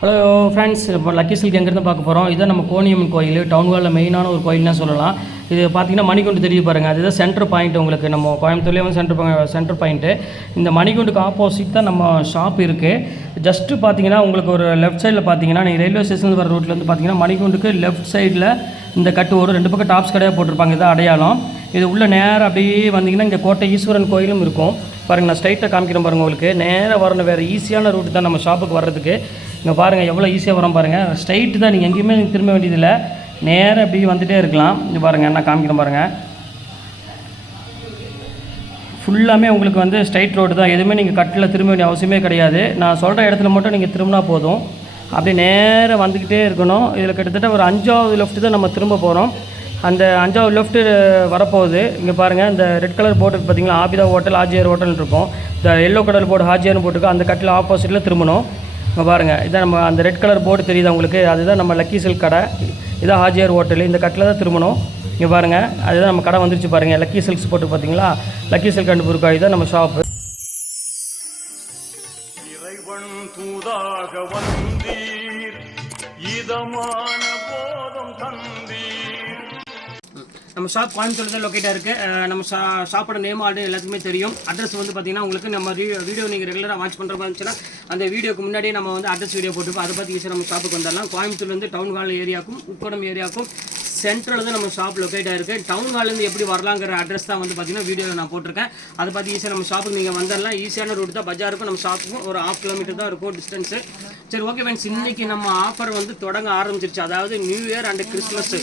Hello friends, இப்போ lucky silk எங்கேருந்து பார்க்க போகிறோம். இதுதான் நம்ம கோணியம்மன் கோயில், டவுன் ஹாலில் மெயினான ஒரு கோயில்னு சொல்லலாம். இது பார்த்தீங்கன்னா மணிகுண்டு தெரிய பாருங்கள், அதுதான் சென்டர் பாயிண்ட். உங்களுக்கு நம்ம கோயம்புத்தூர்லேயே வந்து சென்டர் பாயிண்ட்டு. இந்த மணிகுண்டுக்கு ஆப்போசிட் தான் நம்ம ஷாப் இருக்குது. ஜஸ்ட்டு பார்த்தீங்கன்னா உங்களுக்கு ஒரு லெஃப்ட் சைடில் பார்த்தீங்கன்னா நீங்கள் ரயில்வே ஸ்டேஷன் வர ரோட்லேருந்து பார்த்தீங்கன்னா மணிகுண்டுக்கு லெஃப்ட் சைடில் இந்த கட்டு ஒரு 2 பக்கம் டாப்ஸ் கடையாக போட்டிருப்பாங்க. இதான் அடையாளம். இது உள்ள நேராக அப்படியே வந்தீங்கன்னா இங்கே கோட்டை ஈஸ்வரன் கோயிலும் இருக்கும் பாருங்கள். நான் ஸ்ட்ரைட்டாக காமிக்கிறேன் பாருங்கள். உங்களுக்கு நேராக வரணும், வேறு ஈஸியான ரூட்டு தான் நம்ம ஷாப்புக்கு வர்றதுக்கு. இங்கே பாருங்கள் எவ்வளோ ஈஸியாக வரோம் பாருங்கள். ஸ்ட்ரைட்டு தான், நீங்கள் எங்கேயுமே திரும்ப வேண்டியதில்லை, நேராக அப்படி வந்துகிட்டே இருக்கலாம். இங்கே பாருங்கள், நான் காமிக்கிறேன் பாருங்கள். ஃபுல்லாமே உங்களுக்கு வந்து ஸ்ட்ரைட் ரோடு தான், எதுவுமே நீங்கள் கட்டில் திரும்ப வேண்டிய அவசியமே கிடையாது. நான் சொல்கிற இடத்துல மட்டும் நீங்கள் திரும்பினா போதும். அப்படியே நேராக வந்துக்கிட்டே இருக்கணும். இதில் கிட்டத்தட்ட ஒரு 5வது லெஃப்ட்டு தான் நம்ம திரும்ப போகிறோம். அந்த 5வது லெஃப்ட்டு வரப்போகுது. இங்கே பாருங்கள், இந்த ரெட் கலர் போர்டு பார்த்தீங்களா, ஆபிதா ஹோட்டல், ஆஜியார் ஹோட்டல் இருக்கும். இந்த எல்லோ கலர் போர்டு ஹாஜியார்னு போட்டுருக்கு. அந்த கட்டில் ஆப்போசிட்டில் திரும்பணும். இங்கே பாருங்கள், இதான் நம்ம அந்த ரெட் கலர் போர்டு தெரியுது உங்களுக்கு, அதுதான் நம்ம லக்கி சில்க் கடை. இதான் ஹாஜியார் ஹோட்டல். இந்த கட்டில் தான் திரும்பணும். இங்கே பாருங்கள், அதுதான் நம்ம கடை வந்துருச்சு பாருங்கள். லக்கி சில்க்ஸ் போட்டு பார்த்தீங்களா, லக்கி சில்க் அண்ட் புர்காய் தான் நம்ம ஷாப்பு. நம்ம ஷாப் கோயம்புத்தூர் தான் லொக்கேட்டாக இருக்குது. நம்ம ஷாப்போட நேம் ஆர்டர் எல்லாத்துக்குமே தெரியும். அட்ரஸ் வந்து பார்த்தீங்கன்னா உங்களுக்கு நம்ம வீடியோ நீங்கள் ரெகுலராக வாட்ச் பண்ணுற மாதிரி இருந்துச்சுன்னா அந்த வீடியோக்கு முன்னாடியே நம்ம வந்து அட்ரஸ் வீடியோ போட்டுப்போம். அதை பற்றி ஈஸியாக நம்ம ஷாப்புக்கு வந்துடலாம். கோயம்புத்தூர்லேருந்து டவுன் ஹால் ஏரியாவுக்கும் உக்கடம் ஏரியாவுக்கும் சென்ட்ரல் தான் நம்ம ஷாப் லொக்கேட் ஆகிருக்கு. டவுன் ஹால்லேருந்து எப்படி வரலாங்கிற அட்ரஸ் தான் வந்து பார்த்தீங்கன்னா வீடியோவில் நான் போட்டிருக்கேன். அதை பற்றி ஈஸியாக நம்ம ஷாப்புக்கு நீங்கள் வந்துடலாம். ஈஸியான ரூட் தான், பஜாருக்கும் நம்ம ஷாப்புக்கும் ஒரு 1/2 கிலோமீட்டர் தான் இருக்கும் டிஸ்டன்ஸு. சரி, ஓகே ஃப்ரெண்ட்ஸ், இன்றைக்கி நம்ம ஆஃபர் வந்து தொடங்க ஆரம்பிச்சிருச்சு. அதாவது new year and Christmas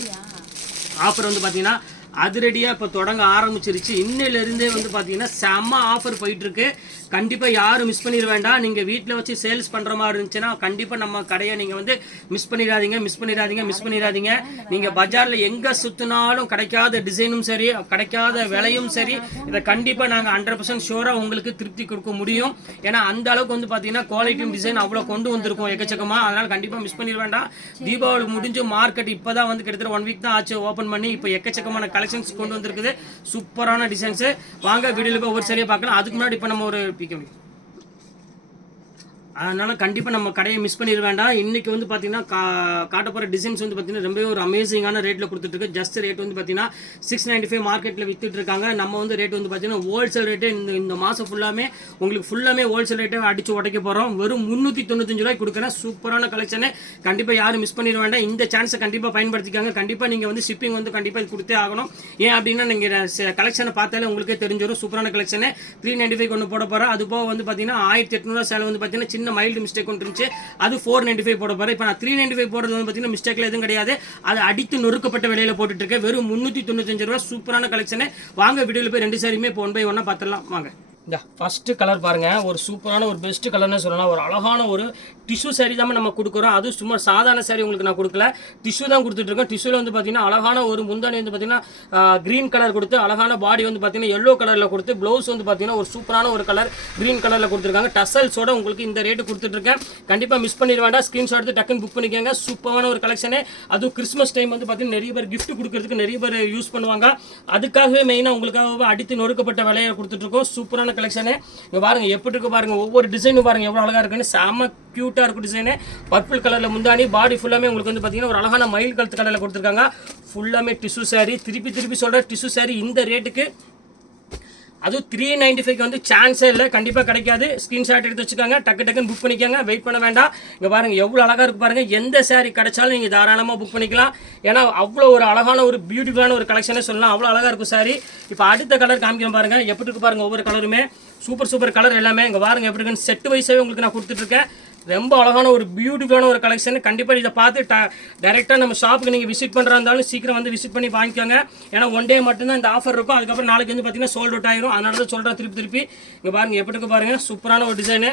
offer வந்து பார்த்தீங்கன்னா அதிரடியாக இப்போ தொடங்க ஆரம்பிச்சிருச்சு. இன்னிலிருந்தே வந்து பார்த்தீங்கன்னா செம்ம ஆஃபர் போயிட்டுருக்கு. கண்டிப்பாக யாரும் மிஸ் பண்ணிட வேண்டாம். நீங்கள் வீட்டில் வச்சு சேல்ஸ் பண்ணுற மாதிரி இருந்துச்சுன்னா கண்டிப்பாக நம்ம கடையை நீங்கள் வந்து மிஸ் பண்ணிடாதீங்க. நீங்கள் பஜாரில் எங்கே சுற்றினாலும் கிடைக்காத டிசைனும் சரி, கிடைக்காத விலையும் சரி, இதை கண்டிப்பாக நாங்கள் 100% ஷூராக உங்களுக்கு திருப்தி கொடுக்க முடியும். ஏன்னா அந்த அளவுக்கு வந்து பார்த்தீங்கன்னா குவாலிட்டியும் டிசைன் அவ்வளோ கொண்டு வந்திருக்கோம் எக்கச்சக்கமாக. அதனால் கண்டிப்பாக மிஸ் பண்ணிட வேண்டாம். தீபாவளி முடிஞ்சு மார்க்கெட் இப்போ தான் வந்து கிட்டத்தட்ட 1 வீக் தான் ஆச்சு ஓப்பன் பண்ணி. இப்போ எக்கச்சக்கமான கலெக்ஷன்ஸ் கொண்டு வந்திருக்குது, சூப்பரான டிசைன்ஸ். வாங்க வீடியோல போய் ஒவ்வொரு சரியாக பார்க்கலாம். அதுக்கு முன்னாடி இப்போ நம்ம ஒரு அதனால் கண்டிப்பாக நம்ம கடையை மிஸ் பண்ணிட வேண்டாம். இன்றைக்கி வந்து பார்த்தீங்கன்னா காட்ட போகிற டிசைன்ஸ் வந்து பார்த்தீங்கன்னா ரொம்பவே ஒரு அமேசிங்கான ரேட்டில் கொடுத்துட்ருக்கு. ஜஸ்ட் ரேட் வந்து பார்த்தீங்கன்னா 695 மார்க்கெட்டில் விற்றுட்டு இருக்காங்க. நம்ம வந்து ரேட் வந்து பார்த்தீங்கன்னா ஹோல்சேல் ரேட்டு இந்த மாதம் ஃபுல்லாமே உங்களுக்கு ஹோல்சேல் ரேட்டை அடித்து உடைக்க போகிறோம். வெறும் 395 ரூபாய்க்கு கொடுக்குறேன். சூப்பரான கலெக்ஷனு, கண்டிப்பாக யாரும் மிஸ் பண்ணிட வேண்டாம். இந்த சான்ஸை கண்டிப்பாக பயன்படுத்திக்காங்க. கண்டிப்பாக நீங்கள் வந்து ஷிப்பிங் வந்து கண்டிப்பாக கொடுத்தே ஆகணும். ஏன் அப்படின்னா நீங்கள் கலெக்ஷனை பார்த்தாலே உங்களுக்கே தெரிஞ்சிடும். சூப்பரான கலெக்ஷனு 395 ஒன்று போட போகிறோம். அது போக வந்து பார்த்தீங்கன்னா 1800 சேலை வந்து பார்த்தீங்கன்னா சின்ன மைல்டு மிஸ்டேக் ஒன்று இருந்துச்சு, அது 495 போட போகிறேன். இப்போ நான் 395 போடுறது வந்து பார்த்தீங்கன்னா மிஸ்டேக்கில் எதுவும் கிடையாது. அது அடித்து நொறுக்கப்பட்ட விலையில் போட்டுட்டு இருக்கேன். வெறும் 395 ரூபா. சூப்பரான கலெக்ஷனு. வாங்க வீடியோவில் போய் 2 சாரியுமே இப்போ 1 by 1 பார்த்துடலாம். வாங்க. இந்த ஃபஸ்ட்டு கலர் பாருங்கள், ஒரு சூப்பரான ஒரு பெஸ்ட்டு கலர்னு சொல்லலாம். ஒரு அழகான ஒரு டிஷ்யூ சாரி தான் நம்ம கொடுக்குறோம். அதுவும் சும்மா சாதாரண சாரி உங்களுக்கு நான் கொடுக்கல, டிஷ்யூ தான் கொடுத்துட்ருக்கேன். டிஷ்யூவில் வந்து பார்த்தீங்கன்னா அழகான ஒரு முந்தானி வந்து பார்த்தீங்கன்னா க்ரீன் கலர் கொடுத்து, அழகான பாடி வந்து பார்த்தீங்கன்னா எல்லோ கலரில் கொடுத்து, ப்ளவுஸ் வந்து பார்த்தீங்கன்னா ஒரு சூப்பரான ஒரு கலர் க்ரீன் கலரில் கொடுத்துருக்காங்க. டசல்ஸோட உங்களுக்கு இந்த ரேட்டு கொடுத்துட்ருக்கேன். கண்டிப்பாக மிஸ் பண்ணிட வேண்டாம். ஸ்க்ரீன்ஷாட் எடுத்து டக்குன்னு புக் பண்ணிக்கோங்க. சூப்பரான ஒரு கலெக்ஷனே. அதுவும் கிறிஸ்மஸ் டைம் வந்து பார்த்தீங்கன்னா நிறைய பேர் கிஃப்ட் கொடுக்கறதுக்கு நிறைய பேர் யூஸ் பண்ணுவாங்க. அதுக்காகவே மெயினாக உங்களுக்காக அடித்து நொறுக்கப்பட்ட விலையை கொடுத்துட்ருக்கோம். சூப்பரான கலெக்ஷனு. இங்கே பாருங்கள் எப்படி இருக்கு பாருங்கள். ஒவ்வொரு டிசைனும் பாருங்கள் எவ்வளோ அழகாக இருக்குன்னு. செம்ம க்யூட்டாக இருக்கும் டிசைனு. பர்பிள் கலரில் முந்தானி, பாடி ஃபுல்லாமே உங்களுக்கு வந்து பார்த்தீங்கன்னா ஒரு அழகான மயில் கழுத்து கலரில் கொடுத்துருக்காங்க. ஃபுல்லாமே டிஷ்யூ சாரி. திருப்பி சொல்கிற டிஷ்யூ சாரி இந்த ரேட்டுக்கு, அதுவும் 395 வந்து சான்ஸே இல்லை, கண்டிப்பாக கிடைக்காது. ஸ்க்ரீன்ஷாட் எடுத்து வச்சுக்காங்க, டக்குன்னு புக் பண்ணிக்கோங்க. வெயிட் பண்ண வேண்டாம். இங்கே பாருங்கள் எவ்வளோ அழகாக இருக்குது பாருங்கள். எந்த சாரீ கிடைச்சாலும் நீங்கள் தாராளமாக புக் பண்ணிக்கலாம். ஏன்னா அவ்வளோ ஒரு அழகான ஒரு பியூட்டிஃபுல்லான ஒரு கலெக்ஷனே சொல்லலாம். அவ்வளோ அழகாக இருக்கும் சாரீ. இப்போ அடுத்த கலர் காமிக்கிறேன் பாருங்கள். எப்படி இருக்கு பாருங்கள். ஒவ்வொரு கலருமே சூப்பர் கலர் எல்லாமே. இங்கே பாருங்கள் எப்படி இருக்குன்னு செட்டு வைஸாகவே உங்களுக்கு நான் கொடுத்துட்ருக்கேன். ரொம்ப அழகான ஒரு பியூட்டிஃபுல்லான ஒரு கலெக்ஷன். கண்டிப்பாக இதை பார்த்து டைரெக்டாக நம்ம ஷாப்புக்கு நீங்கள் விசிட் பண்ணுறா இருந்தாலும் சீக்கிரம் வந்து விசிட் பண்ணி வாங்கிக்கோங்க. ஏன்னா 1 டே மட்டும்தான் இந்த ஆஃபர் இருக்கும். அதுக்கப்புறம் நாளைக்கு வந்து பார்த்தீங்கன்னா சோல்ட் அவுட் ஆயிரும். அதனால தான் சொல்கிறேன் திருப்பி. இங்கே பாருங்கள் எப்படி இருக்கு பாருங்கள். சூப்பரான ஒரு டிசைனு,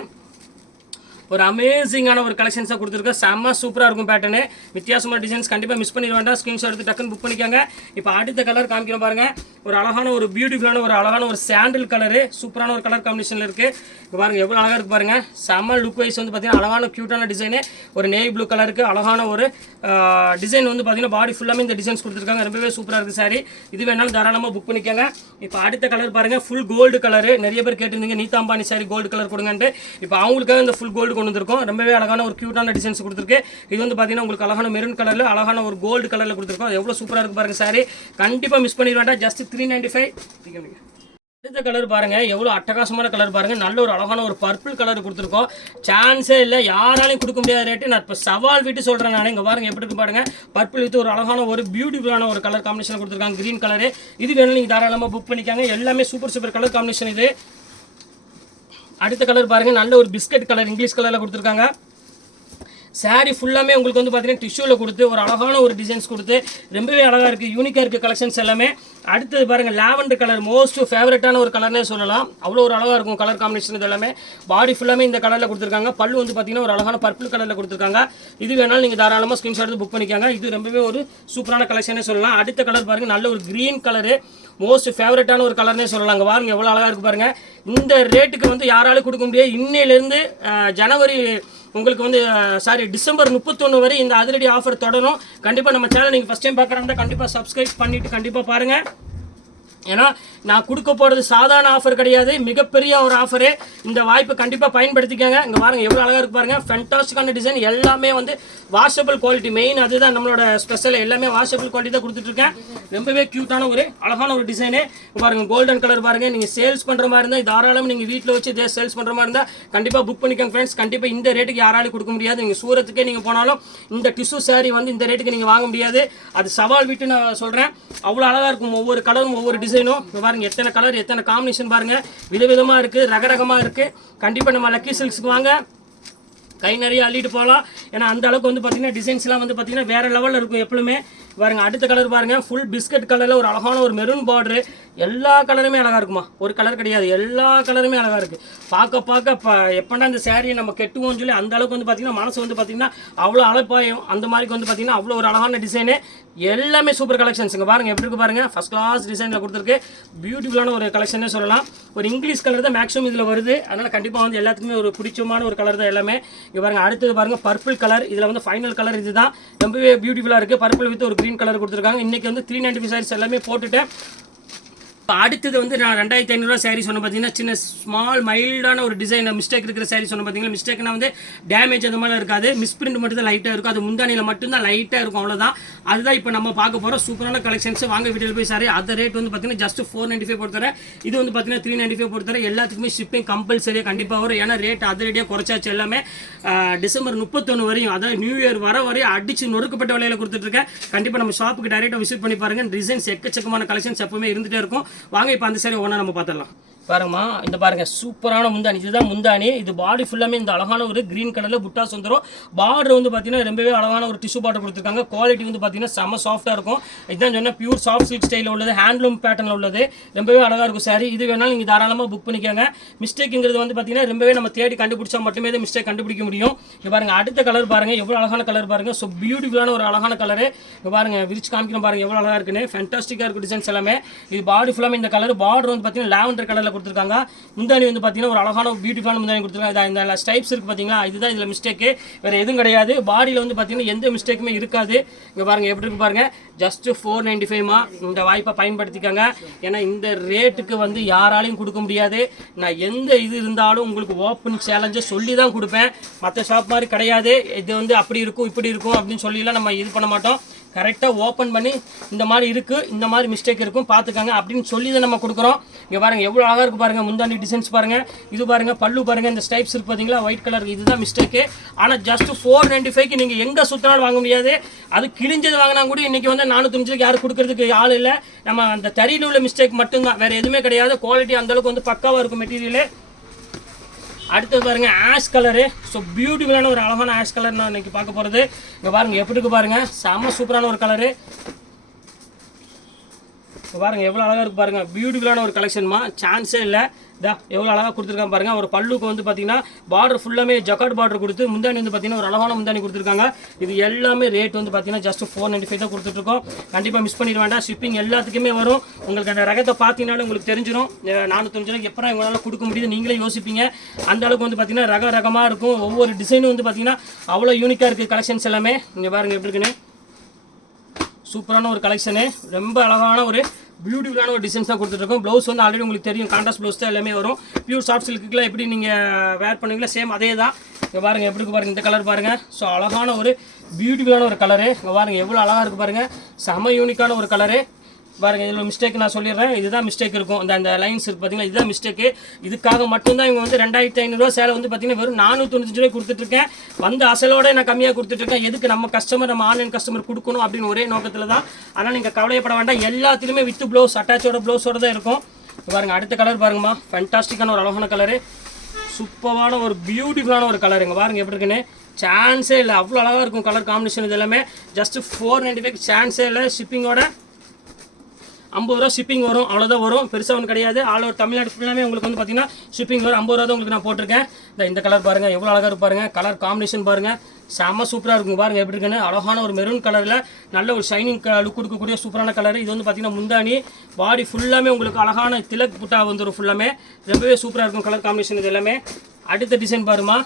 ஒரு அமேசிங்கான ஒரு கலெக்ஷன்ஸாக கொடுத்துருக்கேன். செம்ம சூப்பராக இருக்கும் பேட்டர்னு. வித்தியாசமான டிசைன்ஸ். கண்டிப்பாக மிஸ் பண்ணிட வேண்டாம். ஸ்க்ரீன்ஷாட் எடுத்து டக்குன்னு புக் பண்ணிக்கோங்க. இப்போ அடுத்த கலர் காமிக்கிறோம் பாருங்கள். ஒரு அழகான ஒரு பியூட்டிஃபுல்லான ஒரு அழகான ஒரு சாண்டில் கலரு. சூப்பரான ஒரு கலர் காம்பினேஷனில் இருக்குது. இப்போ பாருங்கள் எவ்வளோ அழகாக இருக்குது பாருங்கள். செம்ம லுக் வைஸ் வந்து பார்த்தீங்கன்னா அழகான க்யூட்டான டிசைனு. ஒரு நேவி ப்ளூ கலருக்கு அழகான ஒரு டிசைன் வந்து பார்த்தீங்கன்னா பாடி ஃபுல்லாமே இந்த டிசைன்ஸ் கொடுத்துருக்காங்க. ரொம்பவே சூப்பராக இருக்குது சாரி. இது வேணாலும் தாராளமாக புக் பண்ணிக்கோங்க. இப்போ அடுத்த கலர் பாருங்கள். Full gold colour. நிறைய பேர் கேட்டிருந்தீங்க நீதாம்பானி சாரி கோல்டு கலர் கொடுங்கன்ட்டு. இப்போ அவங்களுக்காக இந்த ஃபுல் கோல்டு கொண்டு வந்திருக்கோம். ரொம்பவே அழகான ஒரு கியூட்டான டிசைன்ஸ் கொடுத்துருக்கு. இது வந்து பார்த்தீங்கன்னா உங்களுக்கு அழகான மெரூன் கலரில் அழகான ஒரு கோல்டு கலரில் கொடுத்துருக்கோம். எவ்வளோ சூப்பராக இருக்கு பாருங்க சாரி. கண்டிப்பாக மிஸ் பண்ணிட வேண்டாம். ஜஸ்ட் 395. அடுத்த கலர் பாருங்க, எவ்வளோ அட்டகாசமான கலர் பாருங்க. நல்ல ஒரு அழகான ஒரு பர்பிள் கலர் கொடுத்துருக்கோம். சான்ஸே இல்லை, யாராலையும் கொடுக்க முடியாத ரேட்டு. நான் இப்போ சவால் விட்டு சொல்கிறேன் நான். இங்கே பாருங்க எப்படி இருக்கு பாருங்க. பர்பிள் வித் ஒரு அழகான ஒரு பியூட்டிஃபுல்லான ஒரு கலர் காம்பினேஷன் கொடுத்துருக்காங்க. Green colour. இது வேணும் நீங்கள் தாராளமாக புக் பண்ணிக்காங்க. எல்லாமே சூப்பர் கலர் காம்பினேஷன் இது. அடுத்த கலர் பாருங்க, நல்ல ஒரு பிஸ்கட் கலர் இங்கிலீஷ் கலரில் கொடுத்துருக்காங்க. சாரி ஃபுல்லாமே உங்களுக்கு வந்து பார்த்தீங்கன்னா டிஷ்யூவில் கொடுத்து ஒரு அழகான ஒரு டிசைன்ஸ் கொடுத்து ரொம்பவே அழகாக இருக்குது. யூனிக்காக இருக்குது கலெக்ஷன்ஸ் எல்லாமே. அடுத்தது பாருங்கள், லாவெண்டர் கலர் மோஸ்ட் ஃபேவரட்டான ஒரு கலர்னே சொல்லலாம். அவ்வளோ ஒரு அழகாக இருக்கும் கலர் காம்பினேஷன். இது எல்லாமே பாடி ஃபுல்லாமே இந்த கலரில் கொடுத்துருக்காங்க. பல்லு வந்து பார்த்தீங்கன்னா ஒரு அழகான பர்பிள் கலரில் கொடுத்துருக்காங்க. இது வேணாலும் நீங்கள் தாராளமாக ஸ்க்ரீன்ஷாட் எடுத்து புக் பண்ணிக்காங்க. இது ரொம்பவே ஒரு சூப்பரான கலெக்ஷனே சொல்லலாம். அடுத்த கலர் பாருங்கள், நல்ல ஒரு க்ரீன் கலரு மோஸ்ட் ஃபேவரட்டான ஒரு கலர்னே சொல்லலாம். அங்கே பாருங்கள் எவ்வளோ அழகாக இருக்குது பாருங்கள். இந்த ரேட்டுக்கு வந்து யாராலும் கொடுக்க முடியாது. இன்னையிலேருந்து ஜனவரி உங்களுக்கு வந்து டிசம்பர் 31 வரை இந்த அதிரடி ஆஃபர் தொடரும். கண்டிப்பாக நம்ம சேனல் நீங்கள் ஃபஸ்ட் டைம் பார்க்குறாங்க கண்டிப்பாக சப்ஸ்கிரைப் பண்ணிவிட்டு கண்டிப்பாக பாருங்கள். ஏன்னா நான் கொடுக்க போகிறது சாதாரண ஆஃபர் கிடையாது, மிகப்பெரிய ஒரு ஆஃபரு. இந்த வாய்ப்பை கண்டிப்பாக பயன்படுத்திக்கோங்க. இங்கே பாருங்கள் எவ்வளோ அழகாக இருக்கு பாருங்கள். ஃபென்டாஸ்டிக்கான டிசைன் எல்லாமே வந்து வாஷபிள் குவாலிட்டி. மெயின் அதுதான் நம்மளோட ஸ்பெஷல். எல்லாமே வாஷபிள் குவாலிட்டி தான் கொடுத்துட்ருக்கேன். ரொம்பவே க்யூட்டான ஒரு அழகான ஒரு டிசைனு பாருங்கள். கோல்டன் கலர் பாருங்கள். நீங்கள் சேல்ஸ் பண்ணுற மாதிரி இருந்தால் தாராளமாக நீங்கள் வீட்டில் வச்சு இதே சேல்ஸ் பண்ணுற மாதிரி இருந்தால் கண்டிப்பாக புக் பண்ணிக்கோங்க ஃப்ரெண்ட்ஸ். கண்டிப்பாக இந்த ரேட்டுக்கு யாராலும் கொடுக்க முடியாது. நீங்கள் சூரத்துக்கே நீங்கள் போனாலும் இந்த டிஷ்யூ சாரி வந்து இந்த ரேட்டுக்கு நீங்கள் வாங்க முடியாது. அது சவால் விட்டு நான் சொல்கிறேன். அவ்வளோ அழகாக இருக்கும். ஒவ்வொரு கலரும் ஒவ்வொரு டிசைனும் பாருங்க. எத்தனை கலர் எத்தனை காம்பினேஷன் பாருங்க. விதவிதமா இருக்கு, ரகரகமா இருக்கு. கண்டிப்பா நம்ம லக்கி சில்க்ஸ்க்கு வாங்க, கை நிறைய அள்ளிட்டு போகலாம். ஏன்னா அந்த அளவுக்கு வந்து பார்த்தீங்கன்னா டிசைன்ஸ்லாம் வந்து பார்த்தீங்கன்னா வேற லெவலில் இருக்கும் எப்பவுமே. பாருங்க அடுத்த கலர் பாருங்க, ஃபுல் பிஸ்கட் கலரில் ஒரு அழகான ஒரு மெரூன் பார்டரு. எல்லா கலருமே அழகாக இருக்குமா, ஒரு கலர் கிடையாது, எல்லா கலருமே அழகாக இருக்குது. பார்க்க எப்படா இந்த சேரீயை நம்ம கெட்டுவோம்னு சொல்லி அந்த அளவுக்கு வந்து பார்த்தீங்கன்னா மனசு வந்து பார்த்தீங்கன்னா அவ்வளோ அழப்பாயும். அந்த மாதிரி வந்து பார்த்தீங்கன்னா அவ்வளோ ஒரு அழகான டிசைனு. எல்லாமே சூப்பர் கலெக்ஷன்ஸுங்க. பாருங்கள் எப்படி இருக்குது பாருங்கள். ஃபஸ்ட் கிளாஸ் டிசைனில் கொடுத்துருக்கு. பியூட்டிஃபுல்லான ஒரு கலெக்ஷனே சொல்லலாம். ஒரு இங்கிலீஷ் கலர் தான் மேக்ஸிமம் இதில் வருது. அதனால் கண்டிப்பாக வந்து எல்லாத்துக்குமே ஒரு பிடிச்சமான ஒரு கலர் தான் எல்லாமே. இங்கே பாருங்கள் அடுத்தது பாருங்கள் பர்பிள் கலர். இதில் வந்து ஃபைனல் கலர் இது தான். ரொம்பவே பியூட்டிஃபுல்லாக இருக்குது. பர்பிள் வித் ஒரு க்ரீன் கலர் கொடுத்துருக்காங்க. இன்றைக்கி வந்து 395 சாரீஸ் எல்லாமே போட்டுட்டேன். அடுத்தது வந்து நான் 2500 சாரீ சொன்ன பார்த்தீங்கன்னா சின்ன ஸ்மால் மைல்டான ஒரு டிசைன் மிஸ்டேக் இருக்கிற சாரீ சொன்ன பார்த்தீங்கன்னா மிஸ்டேக்னா வந்து டேமேஜ் அந்த மாதிரி இருக்காது. மிஸ்பிரிண்ட் மட்டும் தான் லைட்டாக இருக்கும். அது முந்தானியில் மட்டும்தான் லைட்டாக இருக்கும், அவ்வளோதான். அதுதான் இப்போ நம்ம பார்க்க போகிறோம். சூப்பரான கலெக்ஷன்ஸ் வாங்க வீட்டில் போய் சாரி. அந்த ரேட் வந்து பார்த்தீங்கன்னா ஜஸ்ட் 495 பொறுத்தவரை. இது வந்து பார்த்தீங்கன்னா 395 பொறுத்தவரை. எல்லாத்துக்குமே ஷிப்பிங் கம்பல்சரியாக கண்டிப்பாக வரும். ஏன்னா ரேட் அதிரடியாக குறைச்சாச்சு எல்லாமே. டிசம்பர் 31 வரையும், அதாவது நியூ இயர் வரையும் அடிச்சு நொறுக்கப்பட்ட விலையில் கொடுத்துட்ருக்கேன். கண்டிப்பாக நம்ம ஷாப்புக்கு டைரெக்டாக விசிட் பண்ணி பாருங்கள். டிசைன்ஸ் எக்கச்சக்கமான கலெக்ஷன்ஸ் எப்பவுமே இருந்துகிட்டே இருக்கும். வாங்க இப்போ அந்த சாரி ஒன்றா நம்ம பார்த்துடலாம். பாருங்கம்மா, இந்த பாருங்க சூப்பரான முந்தானி. இதுதான் முந்தானி. இது பாடி ஃபுல்லாமே இந்த அழகான ஒரு கிரீன் கலரில் புட்டாஸ் வந்துடும். பார்டர் வந்து பார்த்தீங்கன்னா ரொம்பவே அழகான ஒரு டிஷ்யூ பார்டர் கொடுத்துருக்காங்க. குவாலிட்டி வந்து பார்த்தீங்கன்னா செம்ம சாஃப்டாக இருக்கும். இதுதான் சொன்னால் பியூர் சாஃப்ட் சில்க் ஸ்டைலில் உள்ளது, ஹேண்ட்லூம் பேட்டர்னில் உள்ளது. ரொம்பவே அழகாக இருக்கும் சாரி. இது வேணாலும் நீங்கள் தாராளமாக புக் பண்ணிக்கோங்க. மிஸ்டேக்குங்கிறது வந்து பார்த்தீங்கன்னா ரொம்பவே நம்ம தேடி கண்டுபிடிச்சா மட்டுமே தான் மிஸ்டேக் கண்டுபிடிக்க முடியும். இங்கே பாருங்கள் அடுத்த கலர் பாருங்கள், எவ்வளோ அழகான கலர் பாருங்கள். ஸோ பியூட்டிஃபுல்லான ஒரு அழகான கலரு. இங்கே பாருங்கள் விரிச்சு காமிக்கணும் பாருங்கள் எவ்வளோ அழகாக இருக்குன்னு. ஃபேண்டாஸ்டிக்காக இருக்கும் டிசைன்ஸ் எல்லாமே. இது பாடி ஃபுல்லாமே இந்த கலர். பார்டர் வந்து பார்த்தீங்கன்னா லாவெண்டர் கலரில் கொடுத்துருக்காங்க. முந்தானி வந்து பார்த்தீங்கன்னா ஒரு அழகான பியூட்டிஃபுல்லான முந்தானி கொடுத்துருக்காங்க. இந்த ஸ்டைப்ஸ் இருக்குது பார்த்தீங்களா, இதுதான் இதில் மிஸ்டேக்கு, வேறு எதுவும் கிடையாது. பாடியில் வந்து பார்த்தீங்கன்னா எந்த மிஸ்டேக்குமே இருக்காது. இங்கே பாருங்கள் எப்படி இருக்கு பாருங்கள். ஜஸ்ட் 495மா. இந்த வாய்ப்பை பயன்படுத்திக்கோங்க. ஏன்னா இந்த ரேட்டுக்கு வந்து யாராலையும் கொடுக்க முடியாது. நான் எந்த இது இருந்தாலும் உங்களுக்கு ஓப்பன் சேலஞ்சை சொல்லி தான் கொடுப்பேன். மற்ற ஷாப் மாதிரி கிடையாது. இது வந்து அப்படி இருக்கும் இப்படி இருக்கும் அப்படின்னு சொல்லிலாம் நம்ம இது பண்ண மாட்டோம். கரெக்டாக ஓப்பன் பண்ணி இந்த மாதிரி இருக்குது, இந்த மாதிரி மிஸ்டேக் இருக்கும் பார்த்துக்கோங்க அப்படின்னு சொல்லி தான் நம்ம கொடுக்குறோம். இங்கே பாருங்கள் எவ்வளோ அழகாக இருக்குது பாருங்கள். முந்தாண்டி டிசைன்ஸ் பாருங்கள். இது பாருங்கள் பல்லு பாருங்கள். இந்த ஸ்டைப்ஸ் இருக்குது பார்த்தீங்களா ஒயிட் கலர். இதுதான் மிஸ்டேக்கு. ஆனால் ஜஸ்ட் 495க்கு நீங்கள் எங்கே சுற்றினாலும் வாங்க முடியாது. அது கிழிஞ்சது வாங்கினா கூட இன்றைக்கி வந்து 495க்கு யாரும் கொடுக்கறதுக்கு ஆள் இல்லை. நம்ம அந்த தறியில் உள்ள மிஸ்டேக் மட்டும்தான், வேறு எதுவுமே கிடையாது. குவாலிட்டி அந்தளவுக்கு வந்து பக்காவாக இருக்கும் மெட்டீரியலு. அடுத்தது பாருங்கள் ஆஷ் கலரு. ஸோ பியூட்டிஃபுல்லான ஒரு அழகான ஆஷ் கலர் நான் இன்றைக்கி பார்க்க போகிறது. இங்கே பாருங்கள் எப்படி இருக்கு பாருங்கள். செம்ம சூப்பரான ஒரு கலரு. இப்போ பாருங்கள் எவ்வளோ அழகாக இருக்குது பாருங்கள். பியூட்டிஃபுல்லான ஒரு கலெக்ஷன்மா, சான்ஸே இல்லை. எவ்வளோ அழகாக கொடுத்துருக்காங்க பாருங்கள். ஒரு பல்லுக்கு வந்து பார்த்தீங்கன்னா பார்டர் ஃபுல்லாமே ஜக்கார்ட் பார்டர் கொடுத்து முந்தானி வந்து பார்த்தீங்கன்னா ஒரு அழகான முந்தானி கொடுத்துருக்காங்க. இது எல்லாமே ரேட் வந்து பார்த்தீங்கன்னா ஜஸ்ட் 495 தான் கொடுத்துட்ருக்கோம். கண்டிப்பாக மிஸ் பண்ணிட வேண்டாம். ஷிப்பிங் எல்லாத்துக்குமே வரும். உங்களுக்கு அந்த ரகத்தை பார்த்தீங்கன்னாலும் உங்களுக்கு தெரிஞ்சிடும். 495 எப்போ இவங்களால கொடுக்க முடியுது நீங்களே யோசிப்பீங்க. அந்த அளவுக்கு வந்து பார்த்தீங்கன்னா ரகமாக இருக்கும். ஒவ்வொரு டிசைனும் வந்து பார்த்தீங்கன்னா அவ்வளோ யூனிக்காக இருக்குது கலெக்ஷன்ஸ் எல்லாமே. இங்கே பாருங்கள் எப்படி இருக்குன்னு. சூப்பரான ஒரு கலெக்ஷனு. ரொம்ப அழகான ஒரு பியூட்டிஃபுல்லான ஒரு டிசைன்ஸ் தான் கொடுத்துருக்கோம். ப்ளவுஸ் வந்து ஆல்ரெடி உங்களுக்கு தெரியும், கான்ட்ராஸ்ட் ப்ளவுஸ் தான் எல்லாமே வரும். பியூர் சாஃப்ட் சில்க்குலாம் எப்படி நீங்கள் வேர் பண்ணுவீங்களா சேம் அதே தான். இங்கே பாருங்கள் எப்படி இருக்கு பாருங்கள், இந்த கலர் பாருங்கள். ஸோ அழகான ஒரு பியூட்டிஃபுல்லான ஒரு கலரு. இங்கே பாருங்கள் எவ்வளோ அழகாக இருக்குது பாருங்கள், செம யூனிக்கான ஒரு கலரு பாருங்கள். இதில் மிஸ்டேக் நான் சொல்லிடுறேன், இதுதான் மிஸ்டேக் இருக்கும். அந்த லைன்ஸ் இருக்குது பார்த்தீங்கன்னா, இதுதான் மிஸ்டேக்கு. இதுக்காக மட்டும்தான் இவங்க வந்து 2500 சேலை வந்து பார்த்தீங்கன்னா வெறும் 495 ரூபாய் கொடுத்துட்ருக்கேன். வந்து அசலோட நான் கம்மியாக கொடுத்துட்ருக்கேன். எதுக்கு நம்ம கஸ்டமர், நம்ம ஆன்லைன் கஸ்டமர் கொடுக்கணும் அப்படின்னு ஒரே நோக்கத்தில் தான். அதனால் நீங்கள் கவலைப்பட வேண்டாம், எல்லாத்துலேயுமே வித் ப்ளவுஸ் அட்டாச்சோட ப்ளவுஸோடு தான் இருக்கும். பாருங்கள் அடுத்த கலர் பாருங்கம்மா, ஃபேண்டாஸ்டிக்கான ஒரு அழகான கலரு, சூப்பரான ஒரு பியூட்டிஃபுல்லான ஒரு கலருங்க. பாருங்கள் எப்படி இருக்குன்னு, சான்ஸே இல்லை, அவ்வளோ அழகாக இருக்கும் கலர் காம்பினேஷன். இது எல்லாமே ஜஸ்ட் 495 சான்ஸே இல்லை. ஷிப்பிங்கோட 50 ரூபா ஷிப்பிங் வரும், அவ்வளோதான் வரும், பெருசாக ஒன்றும் கிடையாது. ஆல் ஓவர் தமிழ்நாடு ஃபுல்லாமே உங்களுக்கு வந்து பார்த்தீங்கன்னா ஷிப்பிங் வரும். 50 ரூபா தான் உங்களுக்கு நான் போட்டிருக்கேன். இந்த கலர் பாருங்கள் எவ்வளோ அழகாக இருப்பாருங்க, கலர் காம்பினேஷன் பாருங்கள், செம்ம சூப்பராக இருக்கும். பாருங்கள் எப்படி இருக்குன்னு, அழகான ஒரு மெரூன் கலரில் நல்ல ஒரு ஷைனிங் லுக் கொடுக்கக்கூடிய சூப்பரான கலர். இது வந்து பார்த்தீங்கன்னா முந்தானி பாடி ஃபுல்லாமே உங்களுக்கு அழகான திலக் புட்டா வந்துடும், ஃபுல்லாமே ரொம்பவே சூப்பராக இருக்கும் கலர் காம்பினேஷன் இது எல்லாமே. அடுத்த டிசைன் பாருமா,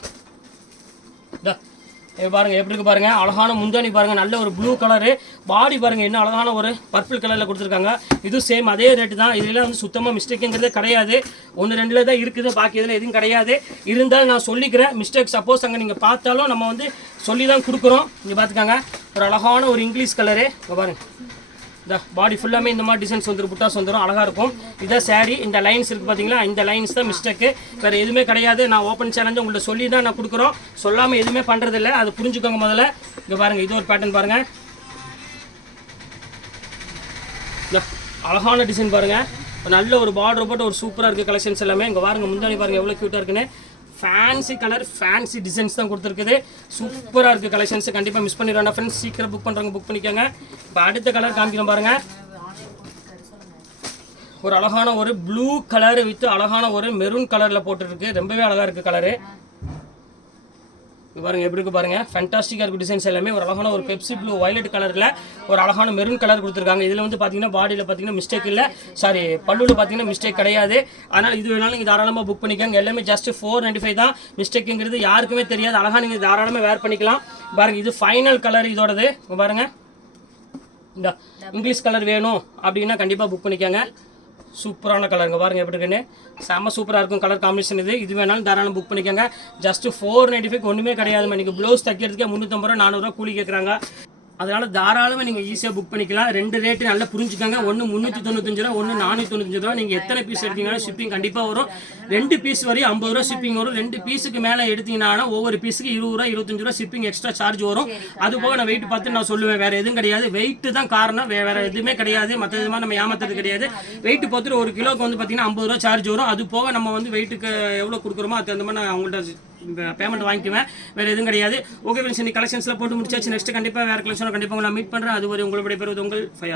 பாருங்கள் எப்படி இருக்கு பாருங்கள், அழகான முந்தானி பாருங்கள், நல்ல ஒரு ப்ளூ கலரு. பாடி பாருங்கள் என்ன அழகான ஒரு பர்பிள் கலரில் கொடுத்துருக்காங்க. இது சேம் அதே ரேட்டு தான். இதெல்லாம் வந்து சுத்தமாக மிஸ்டேக்குங்கிறதே கிடையாது. 1-2 தான் இருக்குது, பாக்கி இதில் எதுவும் கிடையாது. இருந்தாலும் நான் சொல்லிக்கிறேன், மிஸ்டேக் சப்போஸ் அங்கே நீங்கள் பார்த்தாலும் நம்ம வந்து சொல்லி தான் கொடுக்குறோம். இங்கே பார்த்துக்காங்க, ஒரு அழகான ஒரு இங்கிலீஷ் கலரு. இங்கே பாருங்கள், இந்த பாடி ஃபுல்லாமே இந்த மாதிரி டிசைன்ஸ் வந்துடும், புட்டாஸ் வந்துடும், அழகாக இருக்கும். இதான் சாரீ. இந்த லைன்ஸ் இருக்குது பார்த்தீங்களா, இந்த லைன்ஸ் தான் மிஸ்டேக்கு, வேறு எதுவுமே கிடையாது. நான் ஓப்பன் சேலஞ்சு உங்கள்கிட்ட சொல்லி தான் நான் கொடுக்குறோம், சொல்லாமல் எதுவுமே பண்ணுறதில்ல, அது புரிஞ்சுக்கோங்க முதல்ல. இங்கே பாருங்கள், இது ஒரு பேட்டர்ன் பாருங்கள், இந்த அழகான டிசைன் பாருங்கள், நல்ல ஒரு பார்டர் போட்டு ஒரு சூப்பராக இருக்குது கலெக்ஷன்ஸ் எல்லாமே. இங்கே பாருங்கள் முந்தானி பாருங்கள் எவ்வளோ க்யூட்டாக இருக்குன்னு, ஃபேன்சி கலர் ஃபேன்சி டிசைன்ஸ் தான் கொடுத்துருக்குது, சூப்பராக இருக்குது கலெக்ஷன்ஸ். கண்டிப்பாக மிஸ் பண்ணிடுவாங்க ஃப்ரெண்ட்ஸ், சீக்கிரம் புக் பண்ணுறவங்க புக் பண்ணிக்கோங்க. இப்போ அடுத்த கலர் காமிக்கிறோம் பாருங்கள், ஒரு அழகான ஒரு ப்ளூ கலர் வித் அழகான ஒரு மெரூன் கலரில் போட்டுருக்கு, ரொம்பவே அழகாக இருக்குது கலரு. பாருங்கள் எப்படி இருக்குது பாருங்கள், ஃபேண்டாஸ்டிக்காக இருக்குது டிசைன்ஸ் எல்லாமே. ஒரு அழகான ஒரு பெப்சி ப்ளூ வயலட் கலரில் ஒரு அழகான மெரூன் கலர் கொடுத்துருக்காங்க. இதில் வந்து பார்த்தீங்கன்னா பாடியில் பார்த்தீங்கன்னா மிஸ்டேக் இல்லை, சாரி பல்லுவில் பார்த்தீங்கன்னா மிஸ்டேக் கிடையாது. ஆனால் இது வேணாலும் நீங்கள் தாராளமாக புக் பண்ணிக்கோங்க. எல்லாமே ஜஸ்ட் 495 தான். மிஸ்டேக்குங்கிறது யாருக்குமே தெரியாது, அழகாக நீங்கள் தாராளமாக வேர் பண்ணிக்கலாம். பாருங்கள் இது ஃபைனல் கலர் இதோடது. பாருங்கள் இந்த இங்கிலீஷ் கலர் வேணும் அப்படின்னா கண்டிப்பாக புக் பண்ணிக்கோங்க. சூப்பரான கலருங்க, பாருங்கள் எப்படி இருக்குன்னு, செம்ம சூப்பராக இருக்கும் கலர் காம்பினேஷன். இது வேணாலும் தாராளம் புக் பண்ணிக்கோங்க. ஜஸ்ட் 495 ஒன்றுமே கிடையாது. நீங்கள் ப்ளவுஸ் தைக்கிறதுக்கே 350 ரூபா 400 ரூபா கூலி கேட்குறாங்க. அதனால் தாராளமாக நீங்கள் ஈஸியாக புக் பண்ணிக்கலாம். 2 ரேட்டு நல்லா புரிஞ்சுக்கோங்க, ஒன்று 395 ரூபா, ஒன்று 495 ரூபா. நீங்கள் எத்தனை பீஸ் எடுத்தீங்கன்னா ஷிப்பிங் கண்டிப்பாக வரும். 2 பீஸ் வரையும் 50 ரூபா ஷிப்பிங் வரும். 2 பீஸுக்கு மேலே எடுத்தீங்கன்னா ஒவ்வொரு பீஸுக்கு 20 ரூபா 25 ரூபா ஷிப்பிங் எக்ஸ்ட்ரா சார்ஜ் வரும். அது போக நான் வெயிட் பார்த்து நான் சொல்லுவேன், வேறு எதுவும் கிடையாது. வெயிட்டு தான் காரணம், வேறு எதுவுமே கிடையாது. மற்ற விதமாக நம்ம ஏமாத்துறது கிடையாது. வெயிட் பார்த்துட்டு 1 கிலோக்கு வந்து பார்த்தீங்கன்னா 50 ரூபா சார்ஜ் வரும். அது போக நம்ம வந்து வெயிட்டுக்கு எவ்வளோ கொடுக்குறோமோ அது அந்த மாதிரி நான் அவங்கள்ட்ட பேமெண்ட் வாங்கிக்குவேன், வேறு எதுவும் கிடையாது. ஓகே ஃப்ரெண்ட்ஸ், இன்னைக்கு கலெக்ஷன்ஸில் போட்டு முடிச்சாச்சு. நெக்ஸ்ட் கண்டிப்பாக வேறு கலெக்ஷன் கண்டிப்பாக நான் மீட் பண்ணுறேன். அது ஒரு உங்களுடைய பேர் உங்கள் ஃபயா.